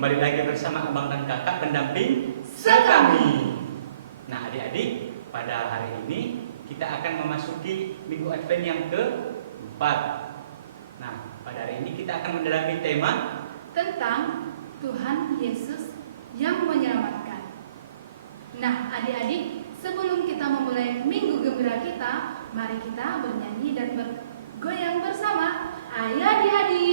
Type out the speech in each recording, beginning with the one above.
Kembali lagi bersama abang dan kakak pendamping sekami. Nah adik-adik, pada hari ini kita akan memasuki minggu Advent yang keempat. Nah pada hari ini kita akan mendalami tema tentang Tuhan Yesus yang menyelamatkan. Nah adik-adik, sebelum kita memulai minggu gembira kita, mari kita bernyanyi dan bergoyang bersama. Ayo adik-adik.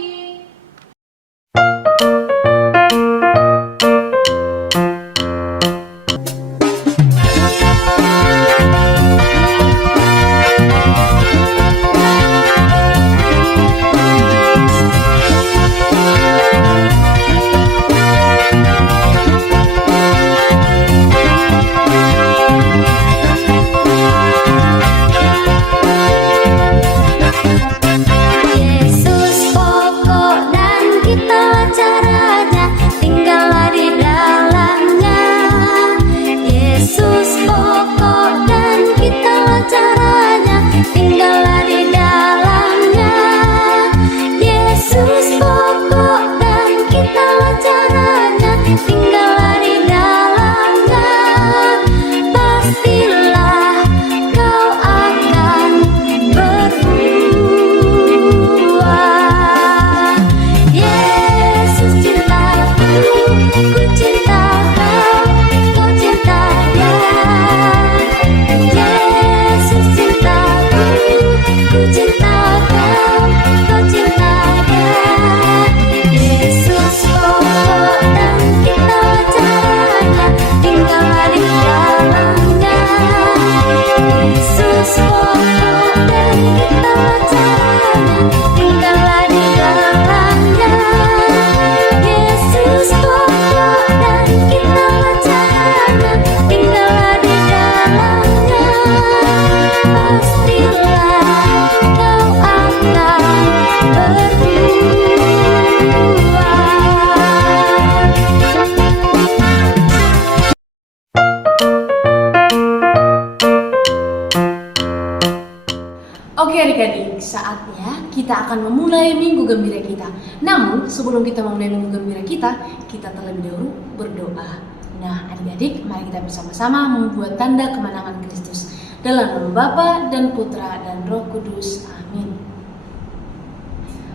Oke adik-adik, saatnya kita akan memulai minggu gembira kita. Namun sebelum kita memulai minggu gembira kita terlebih dahulu berdoa. Nah adik-adik, mari kita bersama-sama membuat tanda kemenangan Kristus. Dalam nama Bapa dan Putra dan Roh Kudus. Amin.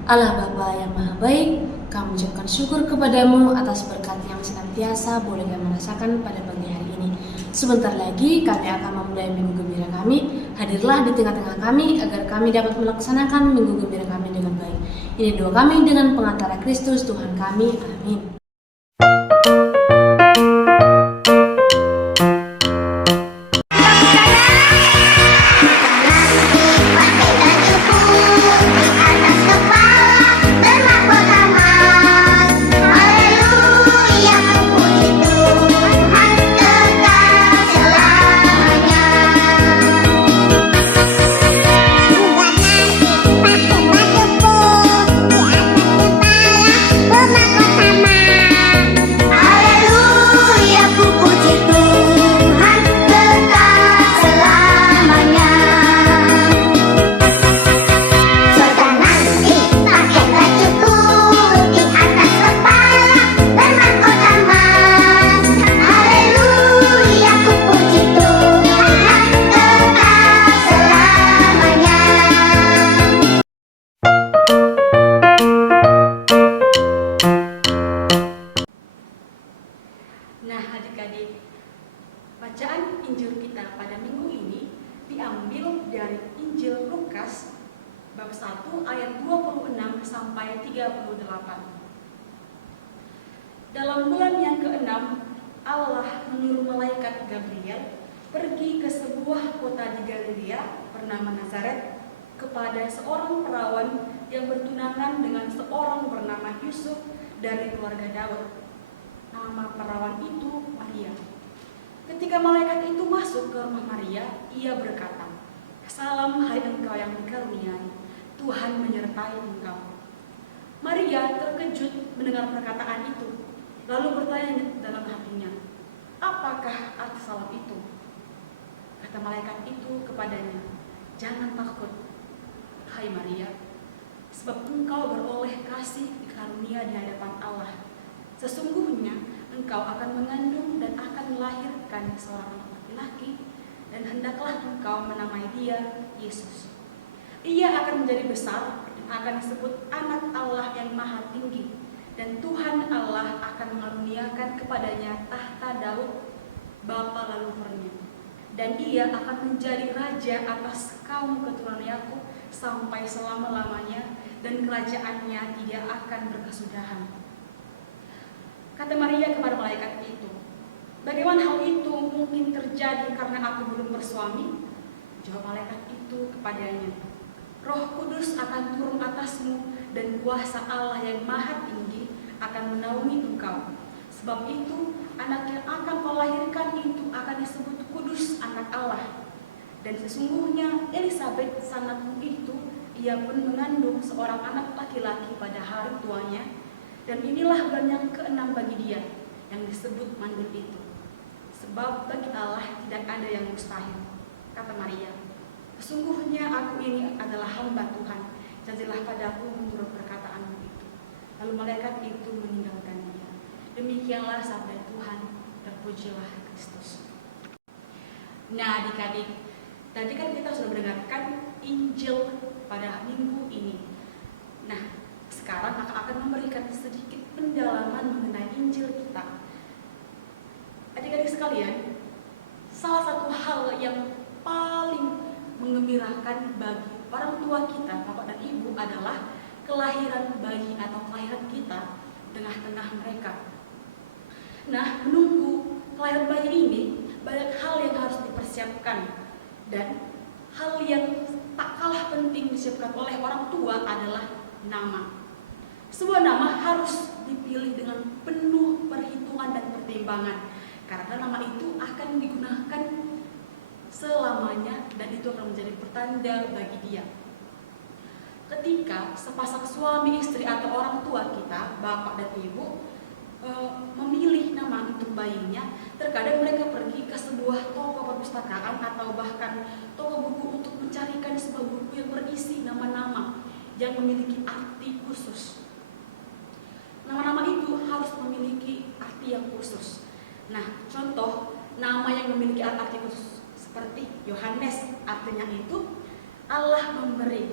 Allah Bapa yang Maha Baik, kami ucapkan syukur kepadamu atas berkat yang senantiasa boleh kami rasakan pada pagi hari ini. Sebentar lagi kami akan memulai minggu gembira kami. Hadirlah di tengah-tengah kami agar kami dapat melaksanakan minggu gembira kami dengan baik. Ini doa kami dengan pengantara Kristus Tuhan kami. Amin. Bacaan Injil kita pada minggu ini diambil dari Injil Lukas bab 1 ayat 26 sampai 38. Dalam bulan yang ke-6, Allah menyuruh malaikat Gabriel pergi ke sebuah kota di Galilea bernama Nazaret kepada seorang perawan yang bertunangan dengan seorang bernama Yusuf dari keluarga Daud. Nama perawan itu Maria. Ketika malaikat itu masuk ke rumah Maria, ia berkata, "Salam hai engkau yang dikaruniai, Tuhan menyertai engkau." Maria terkejut mendengar perkataan itu, lalu bertanya dalam hatinya, "Apakah arti salam itu?" Kata malaikat itu kepadanya, "Jangan takut, hai Maria, sebab engkau beroleh kasih di karunia di hadapan Allah. Sesungguhnya engkau akan mengandung dan akan melahirkan seorang anak laki-laki, dan hendaklah engkau menamai dia Yesus. Ia akan menjadi besar dan akan disebut Anak Allah yang Maha Tinggi, dan Tuhan Allah akan mengaruniakan kepadanya tahta Daud bapa leluhurnya, dan ia akan menjadi raja atas kaum keturunan Yakub sampai selama-lamanya, dan kerajaannya tidak akan berkesudahan. Kata Maria kepada malaikat itu, bagaimana hal itu mungkin terjadi karena aku belum bersuami? Jawab malaikat itu kepadanya, Roh Kudus akan turun atasmu, dan kuasa Allah yang Maha Tinggi akan menaungi engkau. Sebab itu, anak yang akan kau lahirkan itu akan disebut Kudus, Anak Allah. Dan sesungguhnya Elisabet sanatmu itu, ia pun mengandung seorang anak laki-laki pada hari tuanya, dan inilah bulan yang ke-6 bagi dia, yang disebut mandul itu. Sebab bagi Allah tidak ada yang mustahil. Kata Maria, sesungguhnya aku ini adalah hamba Tuhan, jadilah padaku menurut perkataanmu itu. Lalu malaikat itu meninggalkan dia. Demikianlah sabda Tuhan, terpujilah Kristus. Nah adik-adik, tadi kan kita sudah mendengarkan Injil pada minggu ini. Nah, sekarang kakak akan memberikan sedikit pendalaman mengenai Injil kita. Adik-adik sekalian, salah satu hal yang paling menggembirakan bagi orang tua kita, bapak dan ibu, adalah kelahiran bayi atau kelahiran kita tengah-tengah mereka. Nah, menunggu kelahiran bayi ini, banyak hal yang harus dipersiapkan, dan hal yang tak kalah penting disiapkan oleh orang tua adalah nama. Sebuah nama harus dipilih dengan penuh perhitungan dan pertimbangan, karena nama itu akan digunakan selamanya dan itu akan menjadi pertanda bagi dia. Ketika sepasang suami istri atau orang tua kita, bapak dan ibu, memilih nama untuk bayinya, terkadang mereka pergi ke sebuah toko perpustakaan atau bahkan toko buku untuk mencarikan sebuah buku yang berisi nama-nama yang memiliki arti khusus. Nama-nama itu harus memiliki arti yang khusus. Nah, contoh nama yang memiliki arti khusus seperti Yohanes, artinya itu Allah memberi.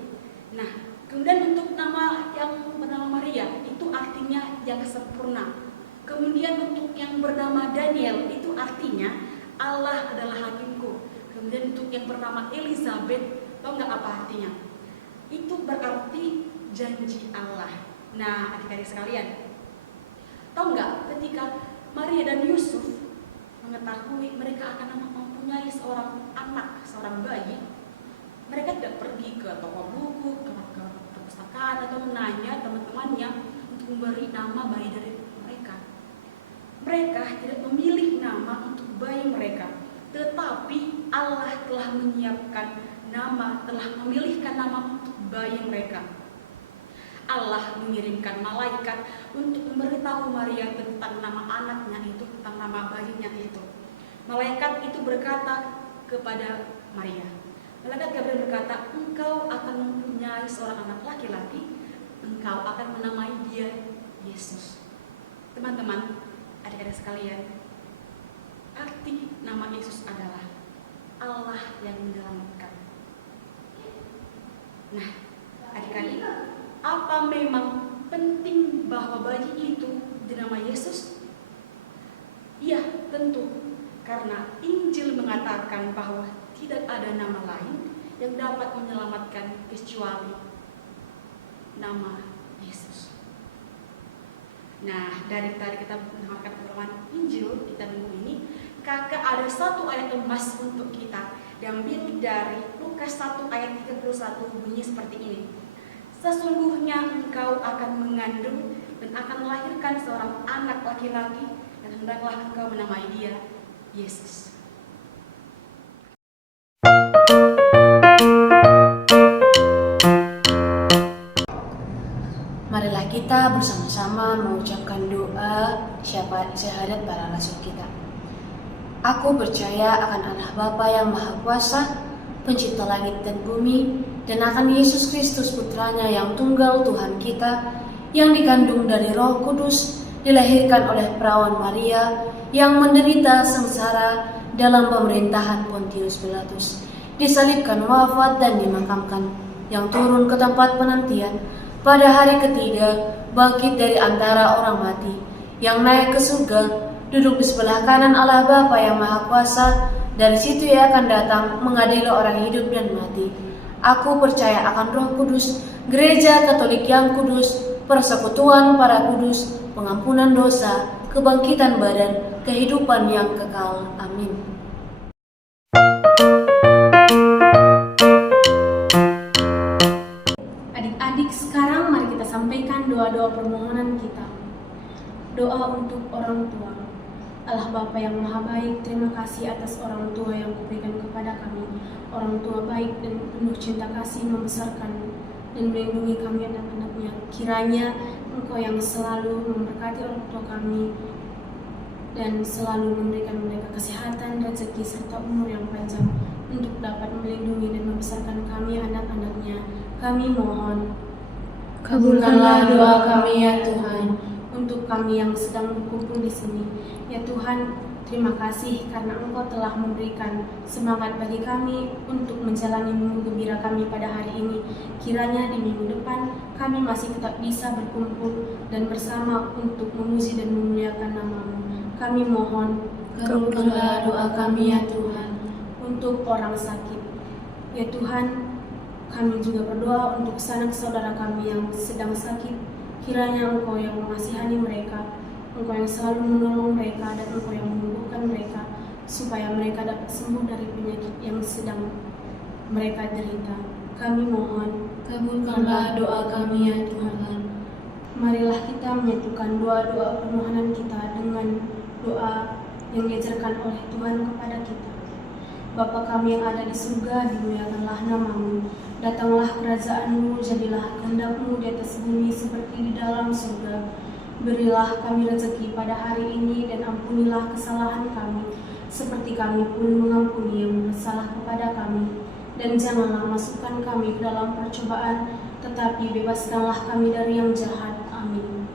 Nah, kemudian untuk nama yang bernama Maria, itu artinya yang sempurna. Kemudian untuk yang bernama Daniel, itu artinya Allah adalah hakimku. Kemudian untuk yang bernama Elisabet, tahu nggak apa artinya? Itu berarti janji Allah. Nah, adik-adik sekalian, tahu nggak ketika Maria dan Yusuf mengetahui mereka akan mempunyai seorang anak, seorang bayi, mereka tidak pergi ke toko buku, ke perpustakaan atau menanya teman-temannya untuk memberi nama bayi dari mereka. Mereka tidak memilih nama untuk bayi mereka, tetapi Allah telah menyiapkan nama, telah memilihkan nama untuk bayi mereka. Allah mengirimkan malaikat untuk memberitahu Maria tentang nama anaknya itu, tentang nama bayinya itu. Malaikat itu berkata kepada Maria, malaikat Gabriel berkata, engkau akan mempunyai seorang anak laki-laki, engkau akan menamai dia Yesus. Teman-teman, adik-adik sekalian, arti nama Yesus adalah Allah yang menyelamatkan. Nah, adik-adik, apa memang penting bahwa bayi itu dinamai Yesus? Iya, tentu. Karena Injil mengatakan bahwa tidak ada nama lain yang dapat menyelamatkan kecuali nama Yesus. Nah, dari tadi kita mendengarkan firman Injil kita minggu ini, kakak ada satu ayat emas untuk kita, diambil dari Lukas 1 ayat 31, bunyi seperti ini. Sesungguhnya engkau akan mengandung dan akan melahirkan seorang anak laki-laki, dan hendaklah engkau menamai dia Yesus. Marilah kita bersama-sama mengucapkan doa syahadat para rasul kita. Aku percaya akan Allah Bapa yang Maha Kuasa, Pencipta langit dan bumi, dan akan Yesus Kristus Putranya yang tunggal Tuhan kita, yang dikandung dari Roh Kudus, dilahirkan oleh perawan Maria yang menderita sengsara dalam pemerintahan Pontius Pilatus, disalibkan, wafat dan dimakamkan, yang turun ke tempat penantian, pada hari ketiga bangkit dari antara orang mati, yang naik ke surga, duduk di sebelah kanan Allah Bapa yang Maha Kuasa. Dari situ Ia akan datang mengadili orang hidup dan mati. Aku percaya akan Roh Kudus, Gereja Katolik yang kudus, persekutuan para kudus, pengampunan dosa, kebangkitan badan, kehidupan yang kekal. Amin. Adik-adik, sekarang mari kita sampaikan doa-doa permohonan kita. Doa untuk orang tua. Allah Bapa yang Maha Baik, terima kasih atas orang tua yang kuberikan kepada kami. Orang tua baik dan penuh cinta kasih membesarkan dan melindungi kami anak-anaknya. Kiranya Engkau yang selalu memberkati orang tua kami dan selalu memberikan mereka kesehatan, rezeki, serta umur yang panjang untuk dapat melindungi dan membesarkan kami anak-anaknya. Kami mohon, kabulkanlah doa kami ya Tuhan. Untuk kami yang sedang berkumpul di sini, ya Tuhan, terima kasih karena Engkau telah memberikan semangat bagi kami untuk menjalani minggu gembira kami pada hari ini. Kiranya di minggu depan kami masih tetap bisa berkumpul dan bersama untuk memuji dan memuliakan nama-Mu. Kami mohon, kabulkanlah doa kami ya Tuhan. Untuk orang sakit, ya Tuhan, kami juga berdoa untuk sanak saudara kami yang sedang sakit. Kiranya Engkau yang mengasihani mereka, Engkau yang selalu menolong mereka, dan Engkau yang menyembuhkan mereka, supaya mereka dapat sembuh dari penyakit yang sedang mereka derita. Kami mohon, kabulkanlah doa kami ya Tuhan. Marilah kita menyatukan doa-doa permohonan kita dengan doa yang diajarkan oleh Tuhan kepada kita. Bapa kami yang ada di surga, dimuliakanlah nama-Mu. Datanglah kerajaan-Mu, jadilah kehendak-Mu di atas bumi seperti di dalam surga. Berilah kami rezeki pada hari ini dan ampunilah kesalahan kami, seperti kami pun mengampuni yang bersalah kepada kami. Dan janganlah masukkan kami ke dalam percobaan, tetapi bebaskanlah kami dari yang jahat. Amin.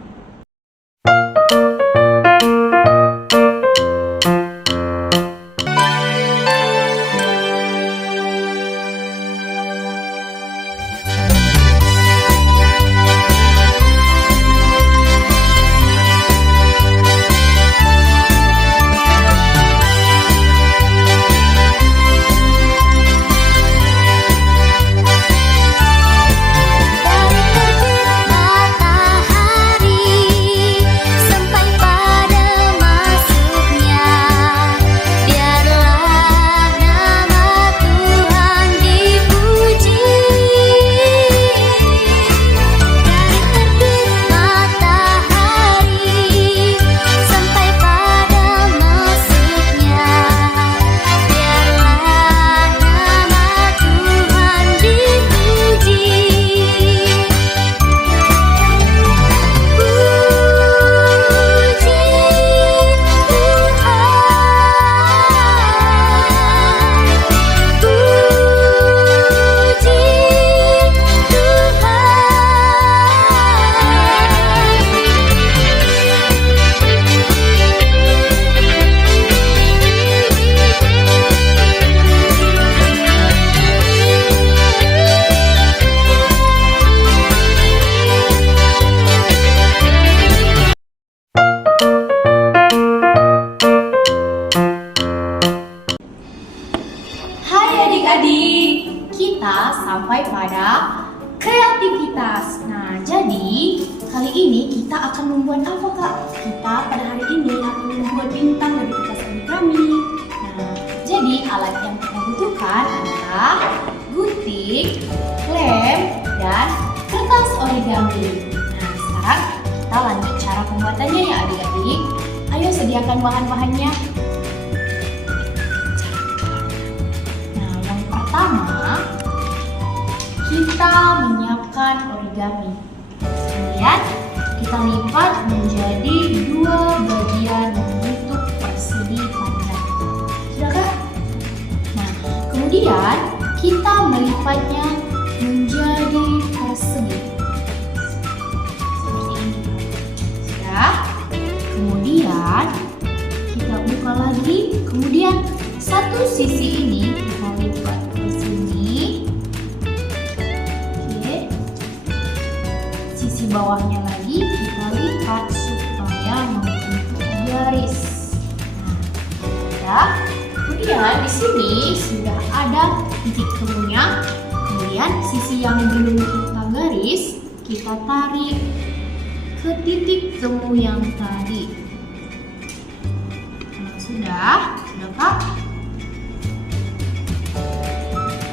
sampai pada kreativitas. Nah, jadi kali ini kita akan membuat apa, Kak? Kita pada hari ini akan membuat bintang dari kertas kami. Nah, jadi alat yang kita butuhkan adalah gunting, lem, dan kertas origami. Nah, sekarang kita lanjut cara pembuatannya ya adik-adik. Ayo sediakan bahan-bahannya. Nah, yang pertama kita menyiapkan origami. Kemudian kita lipat menjadi 2 bagian membentuk persegi panjang. Sudah kan? Nah, kemudian kita melipatnya menjadi persegi seperti ini. Sudah. buka lagi. Kemudian satu sisi ini kita lipat ke sini. Oke. Sisi bawahnya lagi kita lipat supaya membentuk garis. Nah, kemudian di sini sudah ada titik temunya. Kemudian sisi yang belum kita garis kita tarik ke titik temu yang tadi. Nah, sudah Kak?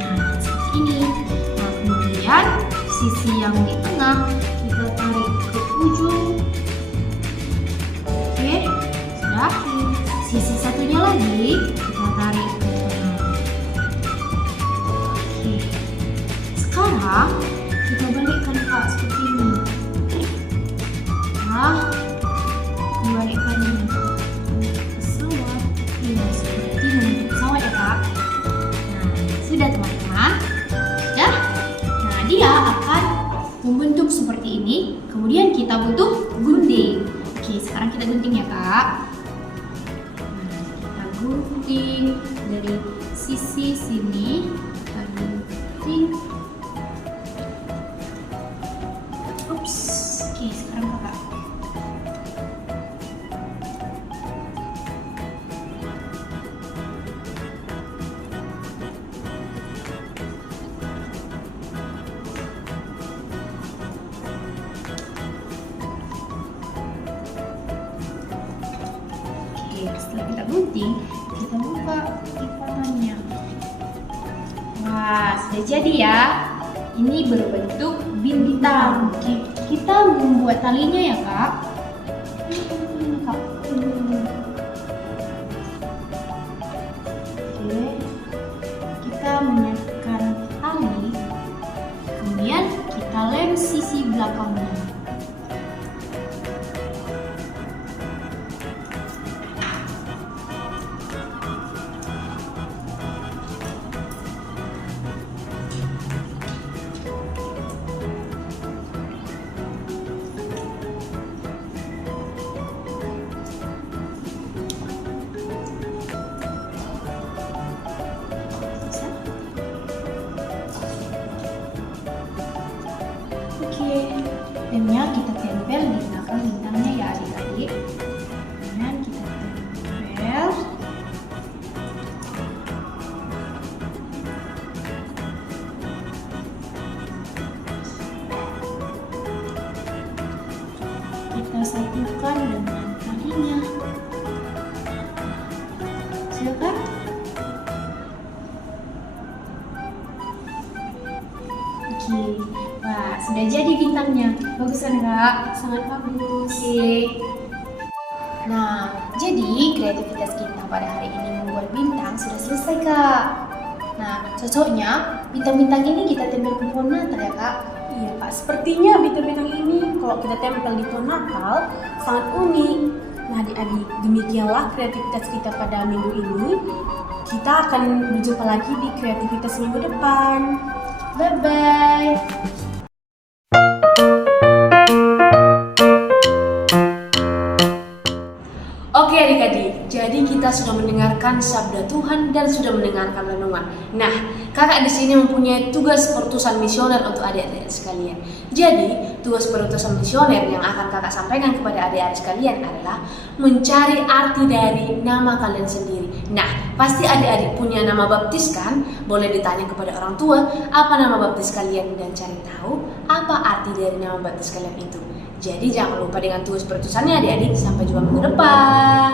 Nah, seperti ini. Nah, kemudian sisi yang di tengah kita tarik ke ujung. Oke, sudah. Sisi satunya lagi kita tarik ke tengah. Oke. Sekarang kita balikkan Kak seperti ini. Nah, balikkan ini. Pesawat. Ini seperti membentuk pesawat ya Kak. Nah, sudah teman-teman. Sudah. Nah, dia akan membentuk seperti ini. Kemudian kita butuh gunting. Oke, sekarang kita gunting ya Kak. Kita gunting dari sisi sini. Kita gunting. Ups. Oke, sekarang Kakak. Setelah kita gunting, kita buka lipatannya. Wah, sudah jadi ya. Ini berbentuk bintang. Oke, kita membuat talinya ya Kak. Oke, kita menyatukan tali. Kemudian kita lem sisi belakangnya. Oke, lemnya kita tempel di belakang bintangnya ya adik-adik. Kemudian kita tempel. Kita satukan dengan talinya. Silakan. Oke. Wah, sudah jadi bintangnya. Bagus kan Kak? Sangat bagus. Oke. Nah, jadi kreativitas kita pada hari ini membuat bintang sudah selesai Kak. Nah, cocoknya bintang-bintang ini kita tempel ke pohon Natal ya Kak? Iya Kak, sepertinya bintang-bintang ini kalau kita tempel di pohon Natal sangat unik. Nah adik-adik, demikianlah kreativitas kita pada minggu ini. Kita akan berjumpa lagi di kreativitas minggu depan. Bye-bye. Oke adik-adik, jadi kita sudah mendengarkan sabda Tuhan dan sudah mendengarkan renungan. Nah, kakak di sini mempunyai tugas perutusan misioner untuk adik-adik sekalian. Jadi, tugas perutusan misioner yang akan kakak sampaikan kepada adik-adik sekalian adalah mencari arti dari nama kalian sendiri. Nah, pasti adik-adik punya nama baptis kan? Boleh ditanya kepada orang tua, apa nama baptis kalian dan cari tahu apa arti dari nama baptis kalian itu. Jadi jangan lupa dengan tugas perutusannya adik-adik. Sampai jumpa minggu depan.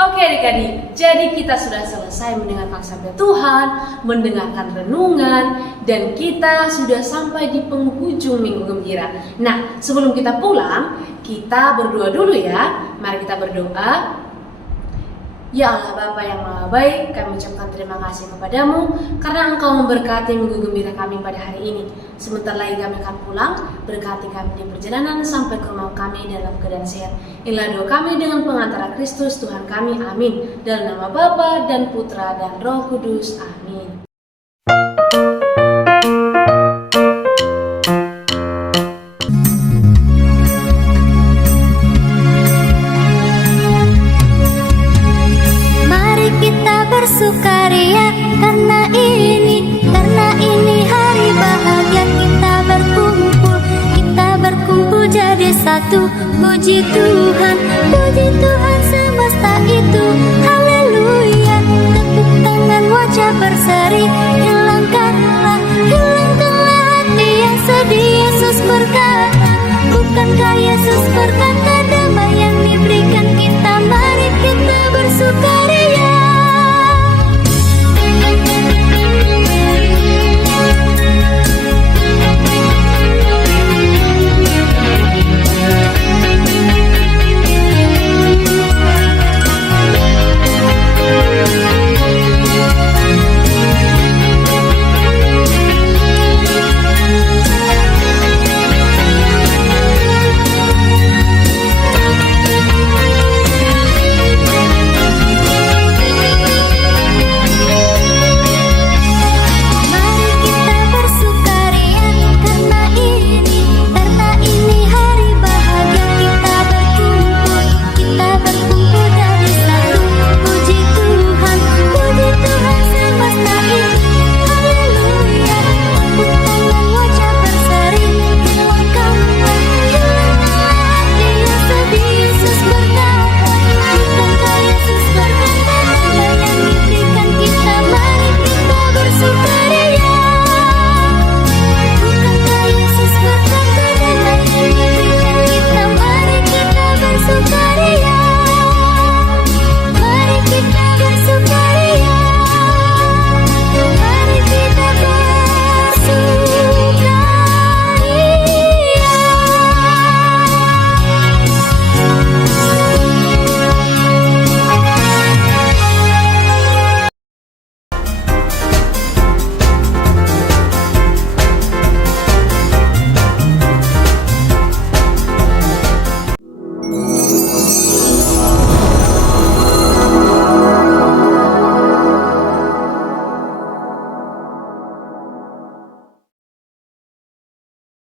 Oke adik-adik, jadi kita sudah selesai mendengarkan sabda Tuhan, mendengarkan renungan, dan kita sudah sampai di penghujung minggu gembira. Nah, sebelum kita pulang, kita berdoa dulu ya. Mari kita berdoa. Ya Allah Bapa yang Maha Baik, kami ucapkan terima kasih kepadamu karena Engkau memberkati minggu gembira kami pada hari ini. Sebentar lagi kami akan pulang, berkati kami di perjalanan sampai ke rumah kami dalam keadaan sehat. Inilah doa kami dengan pengantara Kristus Tuhan kami, amin. Dalam nama Bapa dan Putra dan Roh Kudus, amin. satu. Puji Tuhan semesta itu. Haleluya. Tepuk tangan, wajah berseri. Hilangkanlah hati yang sedih. Yesus berkata, bukankah Yesus berkata,